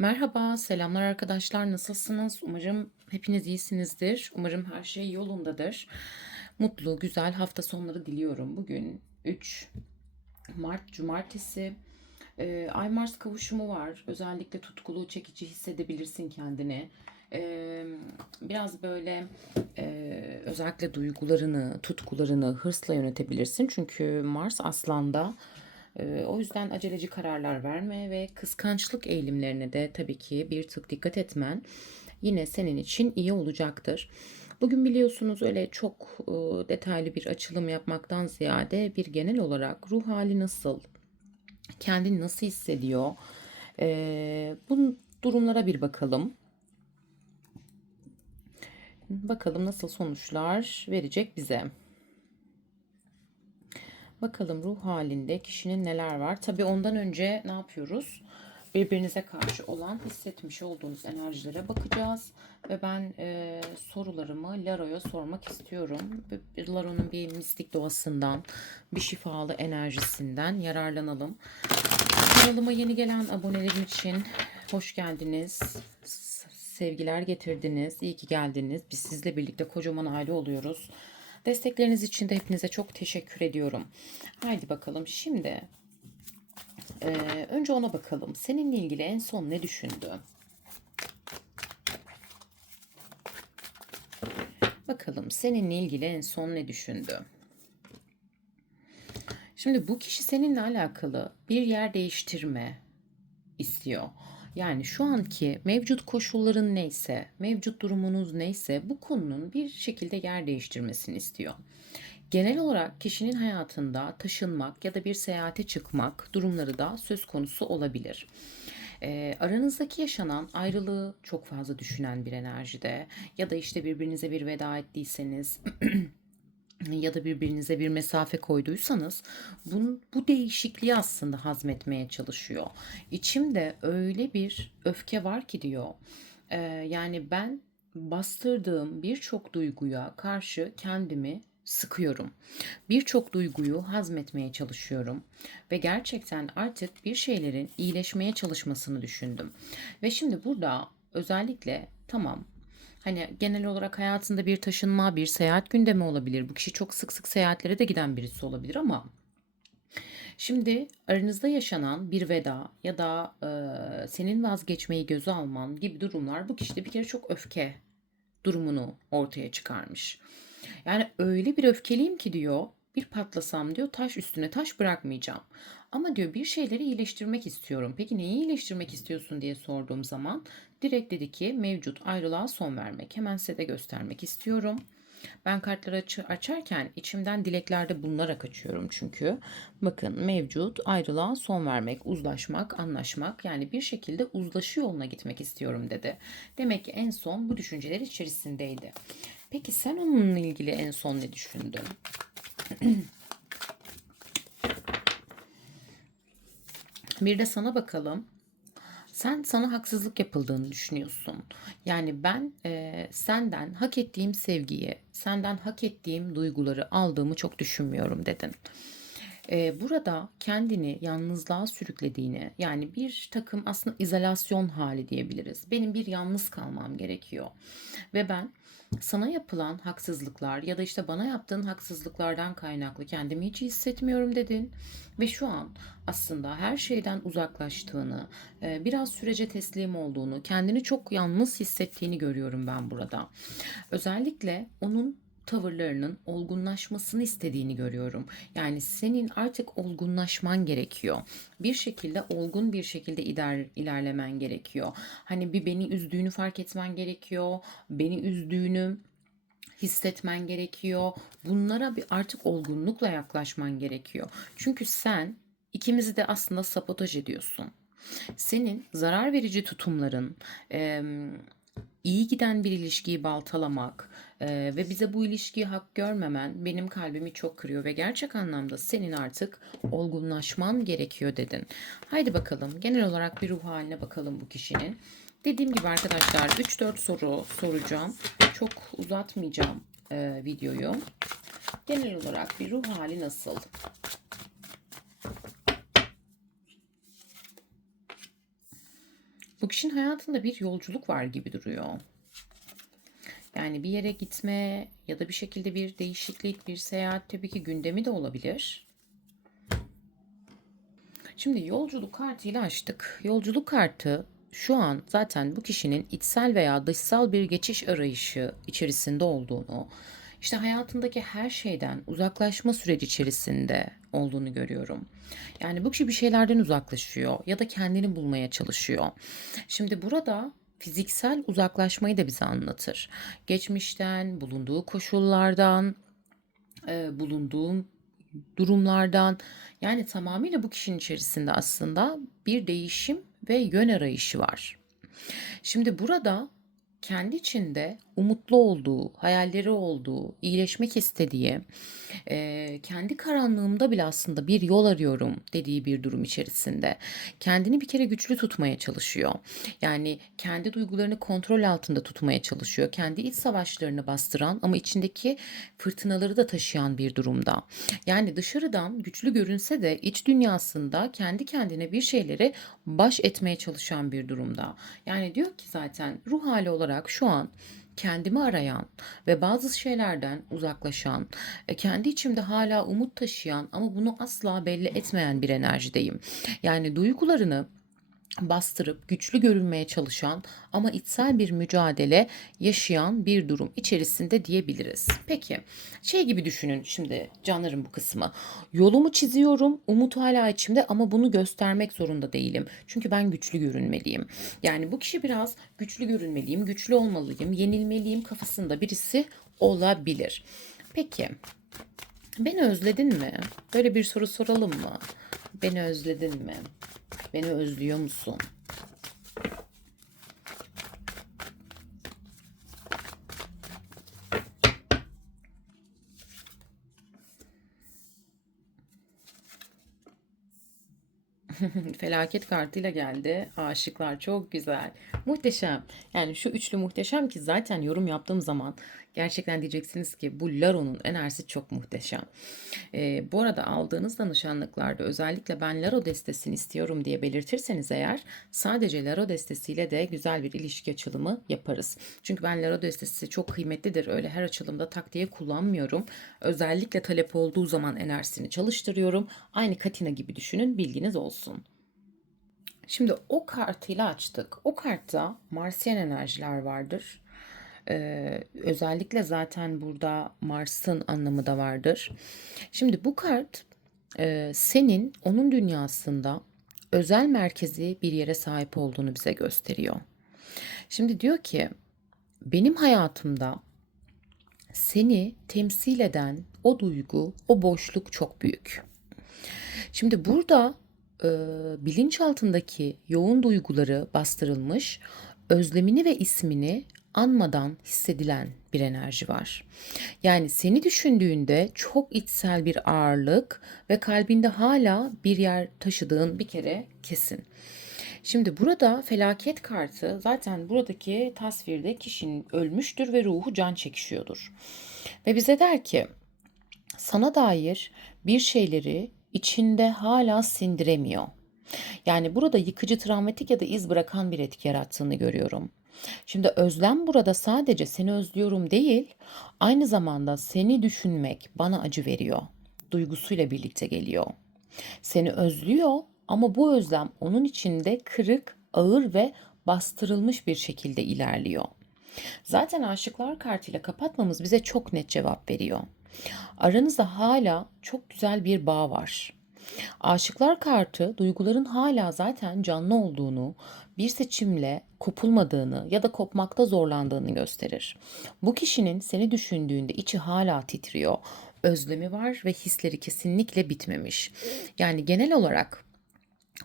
Merhaba, selamlar arkadaşlar. Nasılsınız? Umarım hepiniz iyisinizdir. Umarım her şey yolundadır. Mutlu, güzel hafta sonları diliyorum. Bugün 3 Mart Cumartesi. Ee, Ay Mars kavuşumu var. Özellikle tutkulu, çekici hissedebilirsin kendini. Ee, biraz böyle e, özellikle duygularını, tutkularını hırsla yönetebilirsin. Çünkü Mars Aslan'da. Ee, o yüzden aceleci kararlar verme ve kıskançlık eğilimlerine de tabii ki bir tık dikkat etmen yine senin için iyi olacaktır. Bugün biliyorsunuz öyle çok e, detaylı bir açılım yapmaktan ziyade bir genel olarak ruh hali nasıl, kendini nasıl hissediyor, ee, bu durumlara bir bakalım. Bakalım nasıl sonuçlar verecek bize. Bakalım ruh halinde kişinin neler var. Tabii ondan önce ne yapıyoruz? Birbirinize karşı olan hissetmiş olduğunuz enerjilere bakacağız. Ve ben e, sorularımı Laro'ya sormak istiyorum. Laro'nun bir mistik doğasından, bir şifalı enerjisinden yararlanalım. Kanalıma yeni gelen abonelerim için hoş geldiniz. Sevgiler getirdiniz. İyi ki geldiniz. Biz sizle birlikte kocaman aile oluyoruz. Destekleriniz için de hepinize çok teşekkür ediyorum. Haydi bakalım şimdi e, önce ona bakalım. Seninle ilgili en son ne düşündü? Bakalım seninle ilgili en son ne düşündü? Şimdi bu kişi seninle alakalı bir yer değiştirme istiyor. Yani şu anki mevcut koşulların neyse, mevcut durumunuz neyse bu konunun bir şekilde yer değiştirmesini istiyor. Genel olarak kişinin hayatında taşınmak ya da bir seyahate çıkmak durumları da söz konusu olabilir. Ee, aranızdaki yaşanan ayrılığı çok fazla düşünen bir enerjide ya da işte birbirinize bir veda ettiyseniz ya da birbirinize bir mesafe koyduysanız bunun, bu değişikliği aslında hazmetmeye çalışıyor. İçimde öyle bir öfke var ki diyor. Ee, yani ben bastırdığım birçok duyguya karşı kendimi sıkıyorum. Birçok duyguyu hazmetmeye çalışıyorum ve gerçekten artık bir şeylerin iyileşmeye çalışmasını düşündüm. Ve şimdi burada özellikle tamam Hani genel olarak hayatında bir taşınma, bir seyahat gündemi olabilir. Bu kişi çok sık sık seyahatlere de giden birisi olabilir ama şimdi aranızda yaşanan bir veda ya da e, senin vazgeçmeyi göze alman gibi durumlar bu kişide bir kere çok öfke durumunu ortaya çıkarmış. Yani öyle bir öfkeliyim ki diyor bir patlasam diyor taş üstüne taş bırakmayacağım. Ama diyor bir şeyleri iyileştirmek istiyorum. Peki neyi iyileştirmek istiyorsun diye sorduğum zaman direkt dedi ki mevcut ayrılığa son vermek. Hemen size de göstermek istiyorum. Ben kartları aç- açarken içimden dileklerde bulunarak açıyorum çünkü. Bakın mevcut ayrılığa son vermek, uzlaşmak, anlaşmak yani bir şekilde uzlaşı yoluna gitmek istiyorum dedi. Demek ki en son bu düşünceler içerisindeydi. Peki sen onunla ilgili en son ne düşündün? Bir de sana bakalım. Sen sana haksızlık yapıldığını düşünüyorsun. Yani ben e, senden hak ettiğim sevgiyi, senden hak ettiğim duyguları aldığımı çok düşünmüyorum dedin. E, burada kendini yalnızlığa sürüklediğini, yani bir takım aslında izolasyon hali diyebiliriz. Benim bir yalnız kalmam gerekiyor. Ve ben sana yapılan haksızlıklar ya da işte bana yaptığın haksızlıklardan kaynaklı kendimi hiç hissetmiyorum dedin. Ve şu an aslında her şeyden uzaklaştığını, e, biraz sürece teslim olduğunu, kendini çok yalnız hissettiğini görüyorum ben burada. Özellikle onun tavırlarının olgunlaşmasını istediğini görüyorum. Yani senin artık olgunlaşman gerekiyor. Bir şekilde olgun bir şekilde iler, ilerlemen gerekiyor. Hani bir beni üzdüğünü fark etmen gerekiyor. Beni üzdüğünü hissetmen gerekiyor. Bunlara bir artık olgunlukla yaklaşman gerekiyor. Çünkü sen ikimizi de aslında sabotaj ediyorsun. Senin zarar verici tutumların, iyi giden bir ilişkiyi baltalamak e, ve bize bu ilişkiyi hak görmemen benim kalbimi çok kırıyor ve gerçek anlamda senin artık olgunlaşman gerekiyor dedin. Haydi bakalım genel olarak bir ruh haline bakalım bu kişinin. Dediğim gibi arkadaşlar 3-4 soru soracağım. Çok uzatmayacağım e, videoyu. Genel olarak bir ruh hali nasıl? Bu kişinin hayatında bir yolculuk var gibi duruyor. Yani bir yere gitme ya da bir şekilde bir değişiklik, bir seyahat tabii ki gündemi de olabilir. Şimdi yolculuk kartıyla açtık. Yolculuk kartı şu an zaten bu kişinin içsel veya dışsal bir geçiş arayışı içerisinde olduğunu, işte hayatındaki her şeyden uzaklaşma süreci içerisinde olduğunu görüyorum. Yani bu kişi bir şeylerden uzaklaşıyor ya da kendini bulmaya çalışıyor. Şimdi burada fiziksel uzaklaşmayı da bize anlatır. Geçmişten, bulunduğu koşullardan, e, bulunduğu durumlardan yani tamamıyla bu kişinin içerisinde aslında bir değişim ve yön arayışı var. Şimdi burada kendi içinde umutlu olduğu, hayalleri olduğu, iyileşmek istediği, e, kendi karanlığımda bile aslında bir yol arıyorum dediği bir durum içerisinde. Kendini bir kere güçlü tutmaya çalışıyor. Yani kendi duygularını kontrol altında tutmaya çalışıyor. Kendi iç savaşlarını bastıran ama içindeki fırtınaları da taşıyan bir durumda. Yani dışarıdan güçlü görünse de iç dünyasında kendi kendine bir şeyleri baş etmeye çalışan bir durumda. Yani diyor ki zaten ruh hali olarak şu an kendimi arayan ve bazı şeylerden uzaklaşan, e, kendi içimde hala umut taşıyan ama bunu asla belli etmeyen bir enerjideyim. Yani duygularını bastırıp güçlü görünmeye çalışan ama içsel bir mücadele yaşayan bir durum içerisinde diyebiliriz. Peki şey gibi düşünün şimdi canlarım bu kısmı. Yolumu çiziyorum umut hala içimde ama bunu göstermek zorunda değilim. Çünkü ben güçlü görünmeliyim. Yani bu kişi biraz güçlü görünmeliyim, güçlü olmalıyım, yenilmeliyim kafasında birisi olabilir. Peki beni özledin mi? Böyle bir soru soralım mı? Beni özledin mi? Beni özlüyor musun? Felaket kartıyla geldi. Aşıklar çok güzel. Muhteşem. Yani şu üçlü muhteşem ki zaten yorum yaptığım zaman gerçekten diyeceksiniz ki bu Laro'nun enerjisi çok muhteşem. Ee, bu arada aldığınız danışanlıklarda özellikle ben Laro destesini istiyorum diye belirtirseniz eğer sadece Laro destesiyle de güzel bir ilişki açılımı yaparız. Çünkü ben Laro destesi çok kıymetlidir. Öyle her açılımda tak diye kullanmıyorum. Özellikle talep olduğu zaman enerjisini çalıştırıyorum. Aynı Katina gibi düşünün bilginiz olsun. Şimdi o kartıyla açtık. O kartta Marsiyen enerjiler vardır. Ee, özellikle zaten burada Mars'ın anlamı da vardır. Şimdi bu kart e, senin onun dünyasında özel merkezi bir yere sahip olduğunu bize gösteriyor. Şimdi diyor ki benim hayatımda seni temsil eden o duygu, o boşluk çok büyük. Şimdi burada e, bilinçaltındaki yoğun duyguları bastırılmış, özlemini ve ismini anmadan hissedilen bir enerji var. Yani seni düşündüğünde çok içsel bir ağırlık ve kalbinde hala bir yer taşıdığın bir kere kesin. Şimdi burada felaket kartı zaten buradaki tasvirde kişinin ölmüştür ve ruhu can çekişiyordur. Ve bize der ki sana dair bir şeyleri içinde hala sindiremiyor. Yani burada yıkıcı, travmatik ya da iz bırakan bir etki yarattığını görüyorum. Şimdi özlem burada sadece seni özlüyorum değil, aynı zamanda seni düşünmek bana acı veriyor. Duygusuyla birlikte geliyor. Seni özlüyor ama bu özlem onun içinde kırık, ağır ve bastırılmış bir şekilde ilerliyor. Zaten aşıklar kartıyla kapatmamız bize çok net cevap veriyor. Aranızda hala çok güzel bir bağ var. Aşıklar kartı duyguların hala zaten canlı olduğunu, bir seçimle kopulmadığını ya da kopmakta zorlandığını gösterir. Bu kişinin seni düşündüğünde içi hala titriyor, özlemi var ve hisleri kesinlikle bitmemiş. Yani genel olarak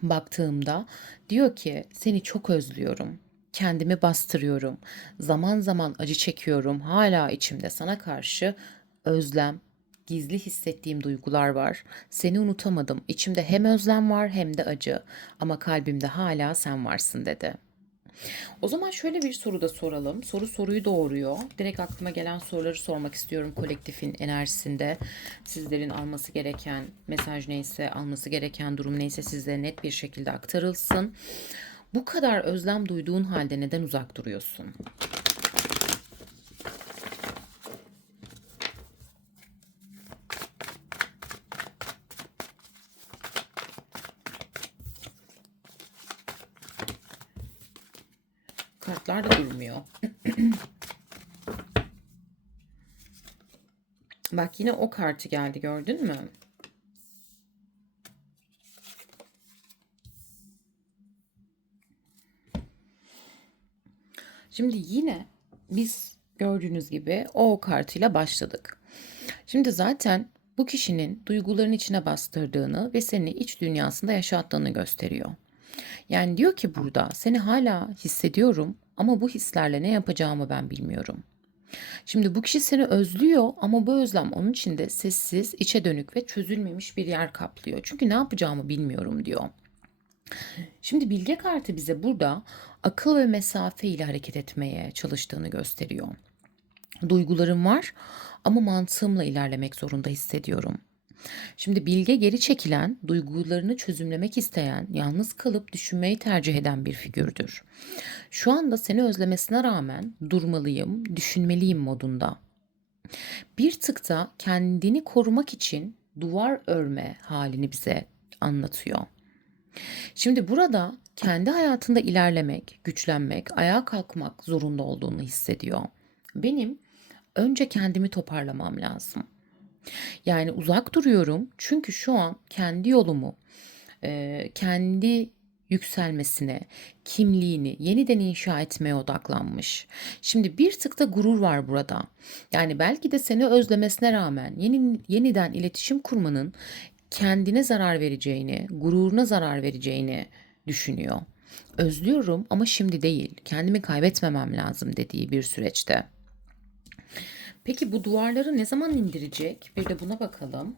baktığımda diyor ki seni çok özlüyorum. Kendimi bastırıyorum. Zaman zaman acı çekiyorum. Hala içimde sana karşı özlem, gizli hissettiğim duygular var. Seni unutamadım. İçimde hem özlem var hem de acı. Ama kalbimde hala sen varsın dedi. O zaman şöyle bir soru da soralım. Soru soruyu doğuruyor. Direkt aklıma gelen soruları sormak istiyorum kolektifin enerjisinde. Sizlerin alması gereken mesaj neyse, alması gereken durum neyse size net bir şekilde aktarılsın. Bu kadar özlem duyduğun halde neden uzak duruyorsun? Durmuyor. Bak yine o kartı geldi gördün mü? Şimdi yine biz gördüğünüz gibi o kartıyla başladık. Şimdi zaten bu kişinin duyguların içine bastırdığını ve seni iç dünyasında yaşattığını gösteriyor. Yani diyor ki burada seni hala hissediyorum ama bu hislerle ne yapacağımı ben bilmiyorum. Şimdi bu kişi seni özlüyor ama bu özlem onun içinde sessiz, içe dönük ve çözülmemiş bir yer kaplıyor. Çünkü ne yapacağımı bilmiyorum diyor. Şimdi bilge kartı bize burada akıl ve mesafe ile hareket etmeye çalıştığını gösteriyor. Duygularım var ama mantığımla ilerlemek zorunda hissediyorum. Şimdi bilge geri çekilen, duygularını çözümlemek isteyen, yalnız kalıp düşünmeyi tercih eden bir figürdür. Şu anda seni özlemesine rağmen durmalıyım, düşünmeliyim modunda. Bir tık da kendini korumak için duvar örme halini bize anlatıyor. Şimdi burada kendi hayatında ilerlemek, güçlenmek, ayağa kalkmak zorunda olduğunu hissediyor. Benim önce kendimi toparlamam lazım. Yani uzak duruyorum çünkü şu an kendi yolumu, e, kendi yükselmesine, kimliğini yeniden inşa etmeye odaklanmış. Şimdi bir tık da gurur var burada. Yani belki de seni özlemesine rağmen yeni, yeniden iletişim kurmanın kendine zarar vereceğini, gururuna zarar vereceğini düşünüyor. Özlüyorum ama şimdi değil. Kendimi kaybetmemem lazım dediği bir süreçte. Peki bu duvarları ne zaman indirecek? Bir de buna bakalım.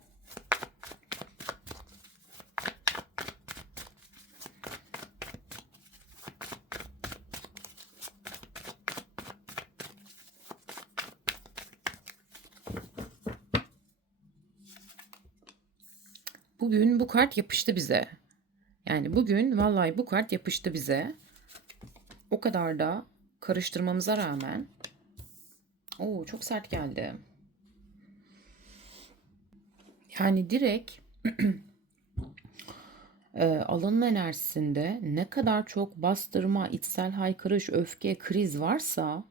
Bugün bu kart yapıştı bize. Yani bugün vallahi bu kart yapıştı bize. O kadar da karıştırmamıza rağmen. Oo çok sert geldi. Yani direkt e, alanın enerjisinde ne kadar çok bastırma, içsel haykırış, öfke, kriz varsa,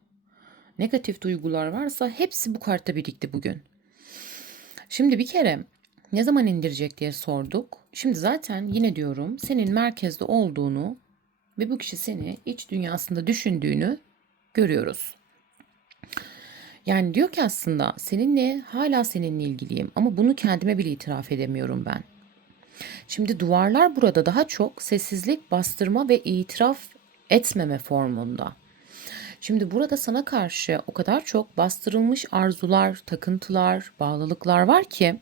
negatif duygular varsa hepsi bu kartta birikti bugün. Şimdi bir kere ne zaman indirecek diye sorduk. Şimdi zaten yine diyorum senin merkezde olduğunu ve bu kişi seni iç dünyasında düşündüğünü görüyoruz. Yani diyor ki aslında seninle hala seninle ilgiliyim ama bunu kendime bile itiraf edemiyorum ben. Şimdi duvarlar burada daha çok sessizlik, bastırma ve itiraf etmeme formunda. Şimdi burada sana karşı o kadar çok bastırılmış arzular, takıntılar, bağlılıklar var ki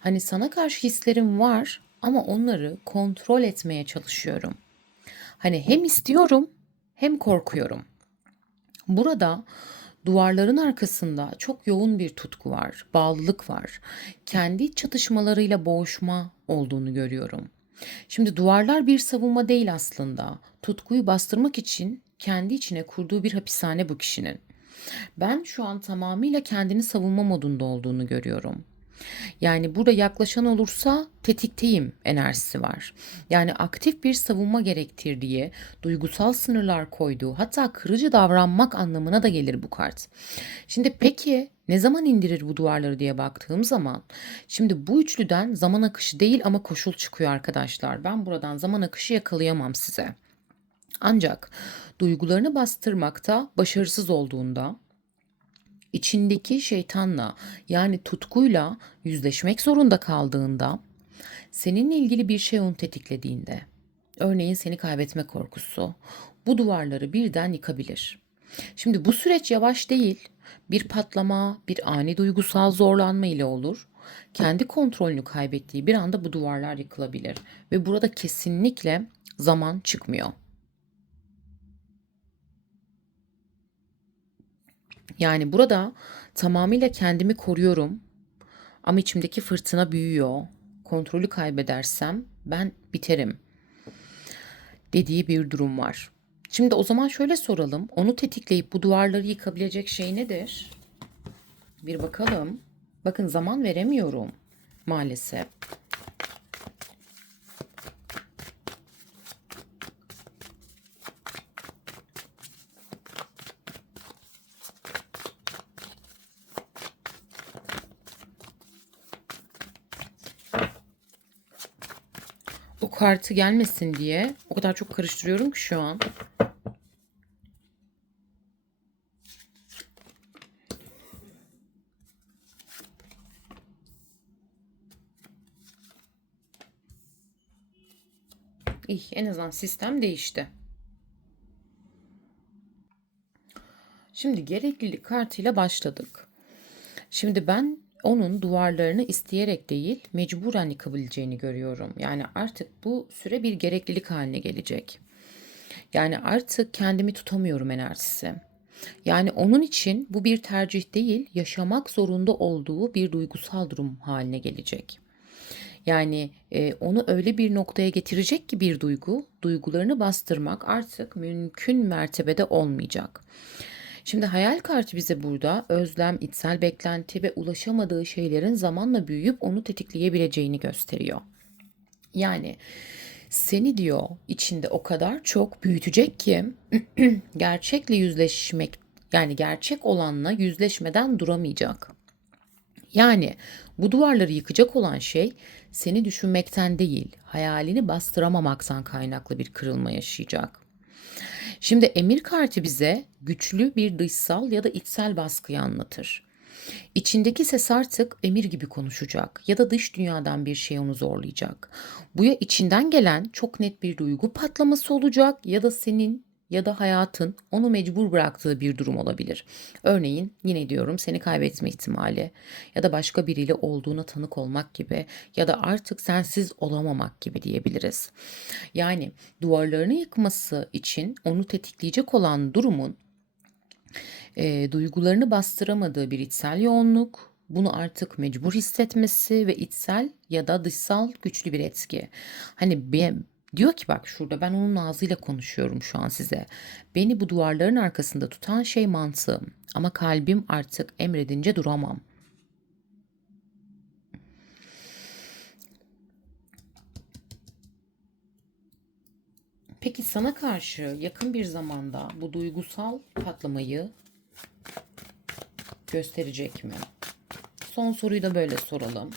hani sana karşı hislerim var ama onları kontrol etmeye çalışıyorum. Hani hem istiyorum hem korkuyorum. Burada Duvarların arkasında çok yoğun bir tutku var, bağlılık var. Kendi çatışmalarıyla boğuşma olduğunu görüyorum. Şimdi duvarlar bir savunma değil aslında. Tutkuyu bastırmak için kendi içine kurduğu bir hapishane bu kişinin. Ben şu an tamamıyla kendini savunma modunda olduğunu görüyorum. Yani burada yaklaşan olursa tetikteyim enerjisi var. Yani aktif bir savunma gerektirdiği, duygusal sınırlar koyduğu, hatta kırıcı davranmak anlamına da gelir bu kart. Şimdi peki ne zaman indirir bu duvarları diye baktığım zaman şimdi bu üçlüden zaman akışı değil ama koşul çıkıyor arkadaşlar. Ben buradan zaman akışı yakalayamam size. Ancak duygularını bastırmakta başarısız olduğunda içindeki şeytanla yani tutkuyla yüzleşmek zorunda kaldığında seninle ilgili bir şey onu tetiklediğinde örneğin seni kaybetme korkusu bu duvarları birden yıkabilir. Şimdi bu süreç yavaş değil. Bir patlama, bir ani duygusal zorlanma ile olur. Kendi kontrolünü kaybettiği bir anda bu duvarlar yıkılabilir ve burada kesinlikle zaman çıkmıyor. Yani burada tamamıyla kendimi koruyorum ama içimdeki fırtına büyüyor. Kontrolü kaybedersem ben biterim. dediği bir durum var. Şimdi o zaman şöyle soralım. Onu tetikleyip bu duvarları yıkabilecek şey nedir? Bir bakalım. Bakın zaman veremiyorum maalesef. Kartı gelmesin diye o kadar çok karıştırıyorum ki şu an. İyi, en azından sistem değişti. Şimdi gereklilik kartıyla başladık. Şimdi ben onun duvarlarını isteyerek değil, mecburen yıkabileceğini görüyorum. Yani artık bu süre bir gereklilik haline gelecek. Yani artık kendimi tutamıyorum enerjisi. Yani onun için bu bir tercih değil, yaşamak zorunda olduğu bir duygusal durum haline gelecek. Yani e, onu öyle bir noktaya getirecek ki bir duygu, duygularını bastırmak artık mümkün mertebede olmayacak. Şimdi hayal kartı bize burada özlem, içsel beklenti ve ulaşamadığı şeylerin zamanla büyüyüp onu tetikleyebileceğini gösteriyor. Yani seni diyor içinde o kadar çok büyütecek ki gerçekle yüzleşmek yani gerçek olanla yüzleşmeden duramayacak. Yani bu duvarları yıkacak olan şey seni düşünmekten değil, hayalini bastıramamaktan kaynaklı bir kırılma yaşayacak. Şimdi emir kartı bize güçlü bir dışsal ya da içsel baskıyı anlatır. İçindeki ses artık emir gibi konuşacak ya da dış dünyadan bir şey onu zorlayacak. Bu ya içinden gelen çok net bir duygu patlaması olacak ya da senin ya da hayatın onu mecbur bıraktığı bir durum olabilir. Örneğin yine diyorum seni kaybetme ihtimali ya da başka biriyle olduğuna tanık olmak gibi ya da artık sensiz olamamak gibi diyebiliriz. Yani duvarlarını yıkması için onu tetikleyecek olan durumun e, duygularını bastıramadığı bir içsel yoğunluk, bunu artık mecbur hissetmesi ve içsel ya da dışsal güçlü bir etki. Hani be, diyor ki bak şurada ben onun ağzıyla konuşuyorum şu an size. Beni bu duvarların arkasında tutan şey mantığım ama kalbim artık emredince duramam. Peki sana karşı yakın bir zamanda bu duygusal patlamayı gösterecek mi? Son soruyu da böyle soralım.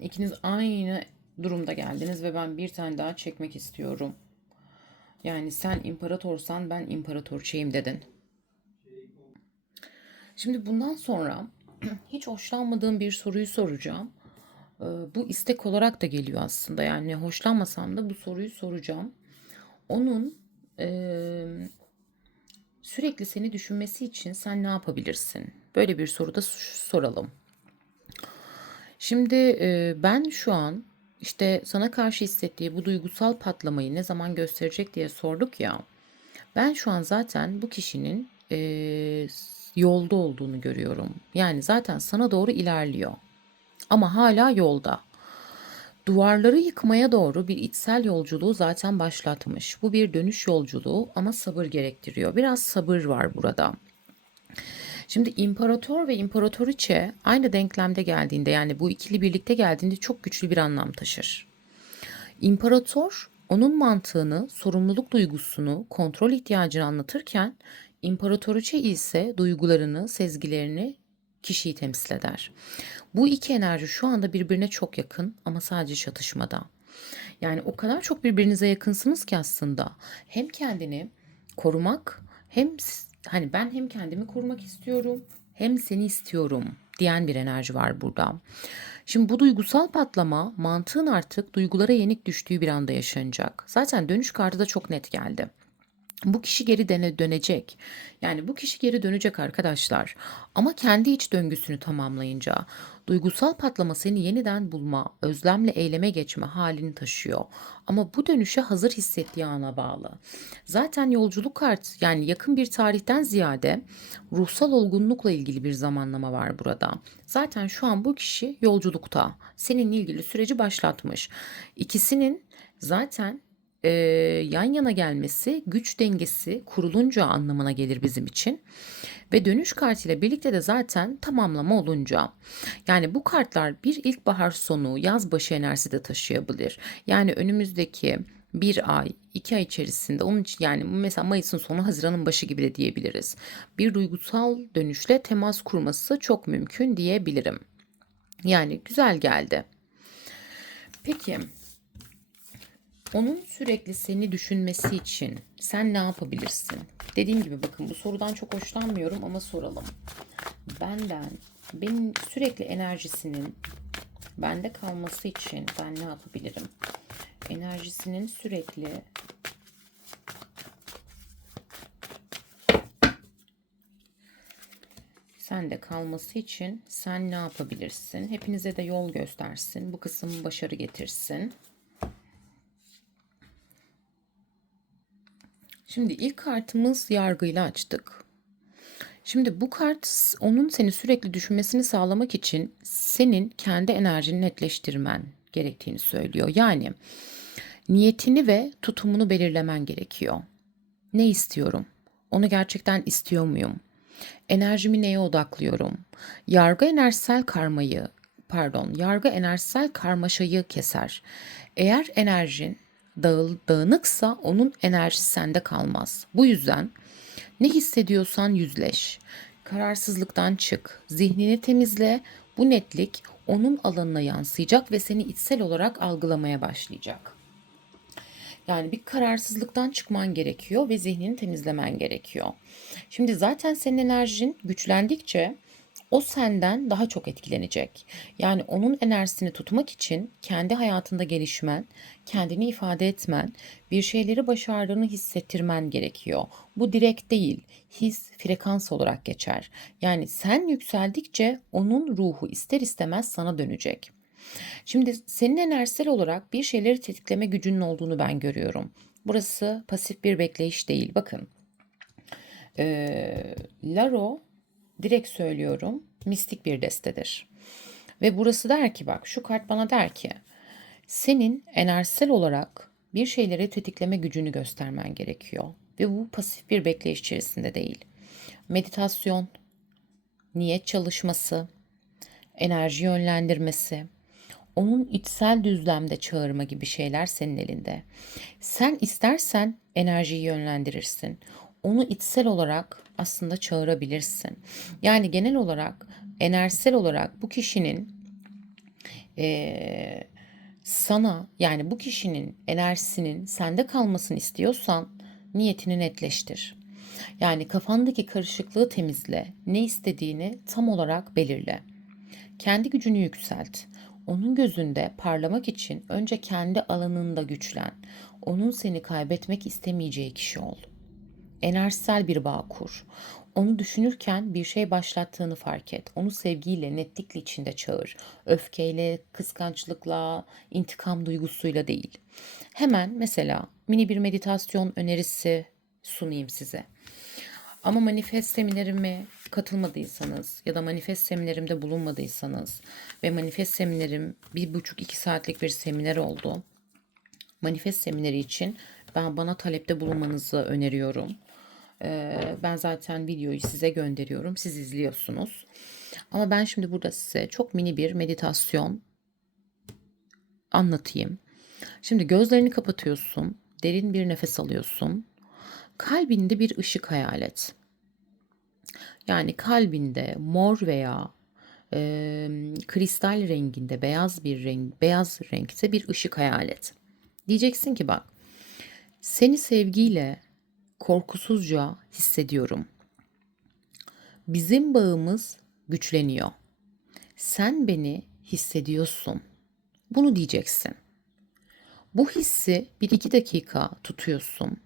İkiniz aynı durumda geldiniz ve ben bir tane daha çekmek istiyorum. Yani sen imparatorsan ben imparatorçayım dedin. Şimdi bundan sonra hiç hoşlanmadığım bir soruyu soracağım. Ee, Bu istek olarak da geliyor aslında. Yani hoşlanmasam da bu soruyu soracağım. Onun sürekli seni düşünmesi için sen ne yapabilirsin? Böyle bir soru da soralım. Şimdi e, ben şu an işte sana karşı hissettiği bu duygusal patlamayı ne zaman gösterecek diye sorduk ya. Ben şu an zaten bu kişinin e, yolda olduğunu görüyorum. Yani zaten sana doğru ilerliyor. Ama hala yolda. Duvarları yıkmaya doğru bir içsel yolculuğu zaten başlatmış. Bu bir dönüş yolculuğu ama sabır gerektiriyor. Biraz sabır var burada. Şimdi imparator ve imparatoriçe aynı denklemde geldiğinde yani bu ikili birlikte geldiğinde çok güçlü bir anlam taşır. İmparator onun mantığını, sorumluluk duygusunu, kontrol ihtiyacını anlatırken imparatoriçe ise duygularını, sezgilerini, kişiyi temsil eder. Bu iki enerji şu anda birbirine çok yakın ama sadece çatışmada. Yani o kadar çok birbirinize yakınsınız ki aslında hem kendini korumak hem hani ben hem kendimi korumak istiyorum hem seni istiyorum diyen bir enerji var burada. Şimdi bu duygusal patlama mantığın artık duygulara yenik düştüğü bir anda yaşanacak. Zaten dönüş kartı da çok net geldi. Bu kişi geri dene dönecek. Yani bu kişi geri dönecek arkadaşlar. Ama kendi iç döngüsünü tamamlayınca duygusal patlama seni yeniden bulma, özlemle eyleme geçme halini taşıyor. Ama bu dönüşe hazır hissettiği ana bağlı. Zaten yolculuk kart yani yakın bir tarihten ziyade ruhsal olgunlukla ilgili bir zamanlama var burada. Zaten şu an bu kişi yolculukta. Seninle ilgili süreci başlatmış. İkisinin zaten e, yan yana gelmesi güç dengesi kurulunca anlamına gelir bizim için. Ve dönüş kartıyla birlikte de zaten tamamlama olunca. Yani bu kartlar bir ilkbahar sonu yaz başı enerjisi de taşıyabilir. Yani önümüzdeki bir ay, iki ay içerisinde onun için yani mesela Mayıs'ın sonu Haziran'ın başı gibi de diyebiliriz. Bir duygusal dönüşle temas kurması çok mümkün diyebilirim. Yani güzel geldi. Peki onun sürekli seni düşünmesi için sen ne yapabilirsin? Dediğim gibi bakın bu sorudan çok hoşlanmıyorum ama soralım. Benden, benim sürekli enerjisinin bende kalması için ben ne yapabilirim? Enerjisinin sürekli sende kalması için sen ne yapabilirsin? Hepinize de yol göstersin. Bu kısım başarı getirsin. Şimdi ilk kartımız yargıyla açtık. Şimdi bu kart onun seni sürekli düşünmesini sağlamak için senin kendi enerjini netleştirmen gerektiğini söylüyor. Yani niyetini ve tutumunu belirlemen gerekiyor. Ne istiyorum? Onu gerçekten istiyor muyum? Enerjimi neye odaklıyorum? Yargı enerjisel karmayı, pardon, yargı enerjisel karmaşayı keser. Eğer enerjin dağıl, dağınıksa onun enerjisi sende kalmaz. Bu yüzden ne hissediyorsan yüzleş. Kararsızlıktan çık. Zihnini temizle. Bu netlik onun alanına yansıyacak ve seni içsel olarak algılamaya başlayacak. Yani bir kararsızlıktan çıkman gerekiyor ve zihnini temizlemen gerekiyor. Şimdi zaten senin enerjin güçlendikçe o senden daha çok etkilenecek. Yani onun enerjisini tutmak için kendi hayatında gelişmen, kendini ifade etmen, bir şeyleri başardığını hissettirmen gerekiyor. Bu direkt değil, his, frekans olarak geçer. Yani sen yükseldikçe onun ruhu ister istemez sana dönecek. Şimdi senin enerjisel olarak bir şeyleri tetikleme gücünün olduğunu ben görüyorum. Burası pasif bir bekleyiş değil. Bakın. Ee, Laro direkt söylüyorum mistik bir destedir. Ve burası der ki bak şu kart bana der ki senin enerjisel olarak bir şeyleri tetikleme gücünü göstermen gerekiyor. Ve bu pasif bir bekleyiş içerisinde değil. Meditasyon, niyet çalışması, enerji yönlendirmesi, onun içsel düzlemde çağırma gibi şeyler senin elinde. Sen istersen enerjiyi yönlendirirsin. Onu içsel olarak aslında çağırabilirsin. Yani genel olarak enerjisel olarak bu kişinin e, sana yani bu kişinin enerjisinin sende kalmasını istiyorsan niyetini netleştir. Yani kafandaki karışıklığı temizle, ne istediğini tam olarak belirle. Kendi gücünü yükselt. Onun gözünde parlamak için önce kendi alanında güçlen. Onun seni kaybetmek istemeyeceği kişi ol. Enerjisel bir bağ kur. Onu düşünürken bir şey başlattığını fark et. Onu sevgiyle, netlikle içinde çağır. Öfkeyle, kıskançlıkla, intikam duygusuyla değil. Hemen mesela mini bir meditasyon önerisi sunayım size. Ama manifest seminerime katılmadıysanız ya da manifest seminerimde bulunmadıysanız ve manifest seminerim bir buçuk iki saatlik bir seminer oldu. Manifest semineri için ben bana talepte bulunmanızı öneriyorum. Ee, ben zaten videoyu size gönderiyorum. Siz izliyorsunuz. Ama ben şimdi burada size çok mini bir meditasyon anlatayım. Şimdi gözlerini kapatıyorsun. Derin bir nefes alıyorsun. Kalbinde bir ışık hayal et. Yani kalbinde mor veya e, kristal renginde beyaz bir renk, beyaz renkte bir ışık hayal et. Diyeceksin ki bak, seni sevgiyle korkusuzca hissediyorum. Bizim bağımız güçleniyor. Sen beni hissediyorsun. Bunu diyeceksin. Bu hissi bir iki dakika tutuyorsun.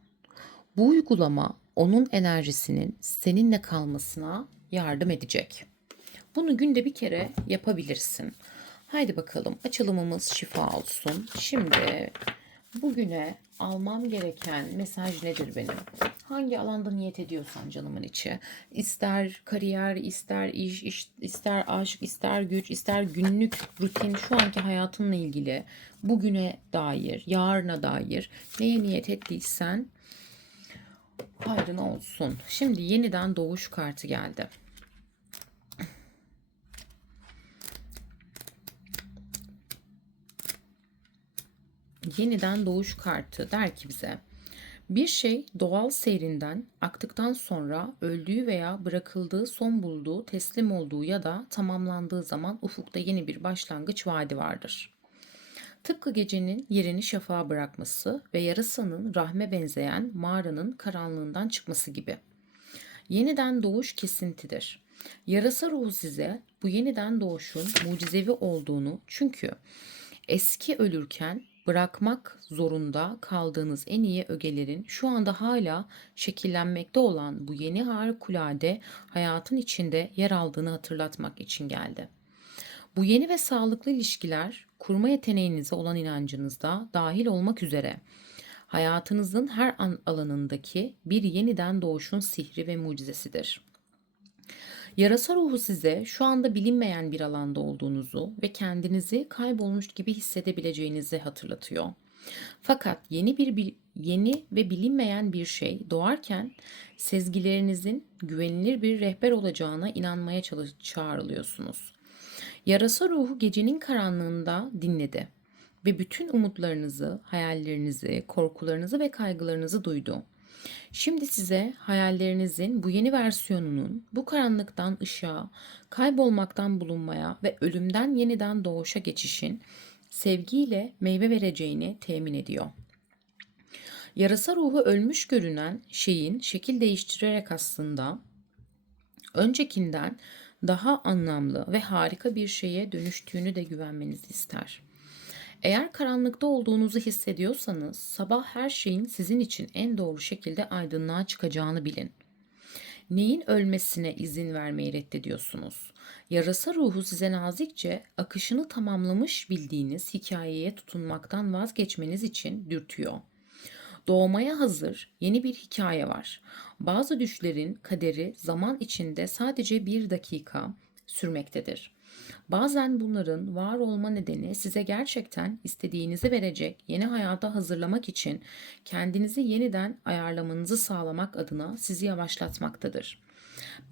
Bu uygulama onun enerjisinin seninle kalmasına yardım edecek. Bunu günde bir kere yapabilirsin. Haydi bakalım açılımımız şifa olsun. Şimdi bugüne almam gereken mesaj nedir benim? Hangi alanda niyet ediyorsan canımın içi. İster kariyer, ister iş, iş, ister aşk, ister güç, ister günlük rutin şu anki hayatınla ilgili bugüne dair, yarına dair neye niyet ettiysen hayrına olsun. Şimdi yeniden doğuş kartı geldi. Yeniden doğuş kartı der ki bize bir şey doğal seyrinden aktıktan sonra öldüğü veya bırakıldığı, son bulduğu, teslim olduğu ya da tamamlandığı zaman ufukta yeni bir başlangıç vaadi vardır. Tıpkı gecenin yerini şafağa bırakması ve yarasanın rahme benzeyen mağaranın karanlığından çıkması gibi. Yeniden doğuş kesintidir. Yarasa ruhu size bu yeniden doğuşun mucizevi olduğunu çünkü eski ölürken bırakmak zorunda kaldığınız en iyi ögelerin şu anda hala şekillenmekte olan bu yeni harikulade hayatın içinde yer aldığını hatırlatmak için geldi. Bu yeni ve sağlıklı ilişkiler kurma yeteneğinize olan inancınızda dahil olmak üzere hayatınızın her an alanındaki bir yeniden doğuşun sihri ve mucizesidir. Yarasa ruhu size şu anda bilinmeyen bir alanda olduğunuzu ve kendinizi kaybolmuş gibi hissedebileceğinizi hatırlatıyor. Fakat yeni bir yeni ve bilinmeyen bir şey doğarken sezgilerinizin güvenilir bir rehber olacağına inanmaya çağrılıyorsunuz. Yarasa ruhu gecenin karanlığında dinledi ve bütün umutlarınızı, hayallerinizi, korkularınızı ve kaygılarınızı duydu. Şimdi size hayallerinizin bu yeni versiyonunun bu karanlıktan ışığa, kaybolmaktan bulunmaya ve ölümden yeniden doğuşa geçişin sevgiyle meyve vereceğini temin ediyor. Yarasa ruhu ölmüş görünen şeyin şekil değiştirerek aslında öncekinden daha anlamlı ve harika bir şeye dönüştüğünü de güvenmenizi ister. Eğer karanlıkta olduğunuzu hissediyorsanız sabah her şeyin sizin için en doğru şekilde aydınlığa çıkacağını bilin. Neyin ölmesine izin vermeyi reddediyorsunuz? Yarasa ruhu size nazikçe akışını tamamlamış bildiğiniz hikayeye tutunmaktan vazgeçmeniz için dürtüyor. Doğmaya hazır yeni bir hikaye var. Bazı düşlerin kaderi zaman içinde sadece bir dakika sürmektedir. Bazen bunların var olma nedeni size gerçekten istediğinizi verecek yeni hayata hazırlamak için kendinizi yeniden ayarlamanızı sağlamak adına sizi yavaşlatmaktadır.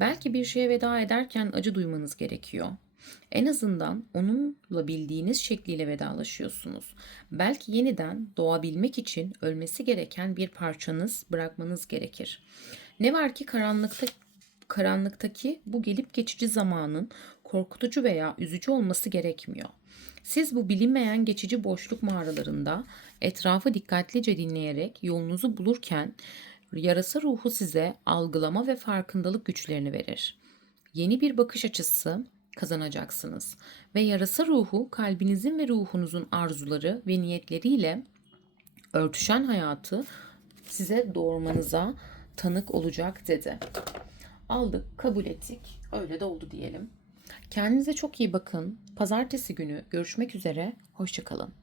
Belki bir şeye veda ederken acı duymanız gerekiyor. En azından onunla bildiğiniz şekliyle vedalaşıyorsunuz. Belki yeniden doğabilmek için ölmesi gereken bir parçanız bırakmanız gerekir. Ne var ki karanlıkta karanlıktaki bu gelip geçici zamanın korkutucu veya üzücü olması gerekmiyor. Siz bu bilinmeyen geçici boşluk mağaralarında etrafı dikkatlice dinleyerek yolunuzu bulurken yarasa ruhu size algılama ve farkındalık güçlerini verir. Yeni bir bakış açısı kazanacaksınız ve yarasa ruhu kalbinizin ve ruhunuzun arzuları ve niyetleriyle örtüşen hayatı size doğurmanıza tanık olacak dedi. Aldık, kabul ettik. Öyle de oldu diyelim. Kendinize çok iyi bakın. Pazartesi günü görüşmek üzere. Hoşçakalın.